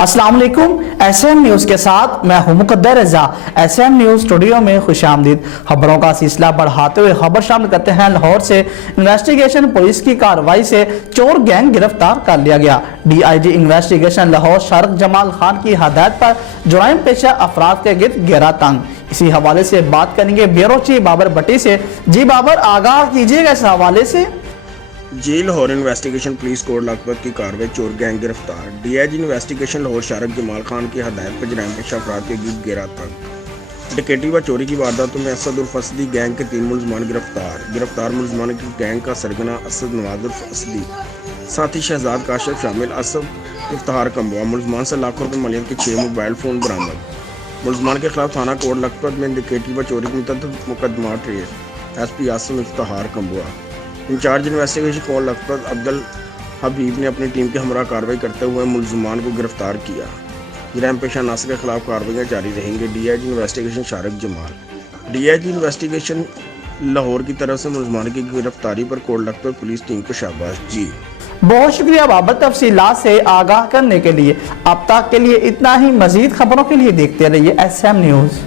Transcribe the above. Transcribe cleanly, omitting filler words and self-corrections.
अस्सलाम वालेकुम। SM news के साथ मैं हूं मुकद्दर रज़ा। SM न्यूज़ स्टूडियो में खुशामदीद। खबरों का सिलसिला बढ़ाते हुए खबर शामिल करते हैं। लाहौर से इन्वेस्टिगेशन पुलिस की कार्रवाई से चोर गैंग गिरफ्तार कर लिया गया। DIG इन्वेस्टिगेशन लाहौर शारक जमाल खान की हदायत पर जुराइम पेशा अफराद के गिर्द घेरा तंग। इसी हवाले से बात करेंगे ब्यूरो चीफ बाबर भट्टी से। जी बाबर, आगाह कीजिएगा इस हवाले से। जी, लाहौर इन्वेस्टिगेशन पुलिस कोड लखपत की कार्रवाई, चोर गैंग गिरफ्तार। DIG इन्वेस्टिगेशन लाहौर शारक जमाल खान की हदायत पर जराइम पेशा अफराद के गिर्द घेरा तंग। डकैती व चोरी की वारदातों में असद उर्फ असदी गैंग के 3 मुलजमान गिरफ्तार मुलजमान की गैंग का सरगना असद नवाज उर्फ असदी, साथी शहजाद काशिफ शामिल, असद इफ्तार कम्बुआ। मुलजमान से लाखों रुपये मालियत के 6 मोबाइल फ़ोन बरामद। मुलजमान के खिलाफ थाना कोड लखपत में डकैती व चोरी के मुतअद्दिद मुकदमा trace. SP Asim Iftikhar Kamboh. Incharge investigation Kot Lakhpat Abdul Habib ने अपनी टीम के हमरा कार्रवाई करते हुए मुलजमान को गिरफ्तार किया। जराइम पेशा नासर के खिलाफ कार्रवाइयाँ जारी रहेंगी। DIG investigation Shariq Jamal. DIG investigation Lahore की तरफ से मुलजमान की गिरफ्तारी पर कोड लखपत पुलिस टीम को शाबाश। जी बहुत शुक्रिया बाबर, तफसीलात से आगाह करने के लिए। अब तक के लिए इतना ही। मजीद खबरों के लिए देखते रहिए SM न्यूज़।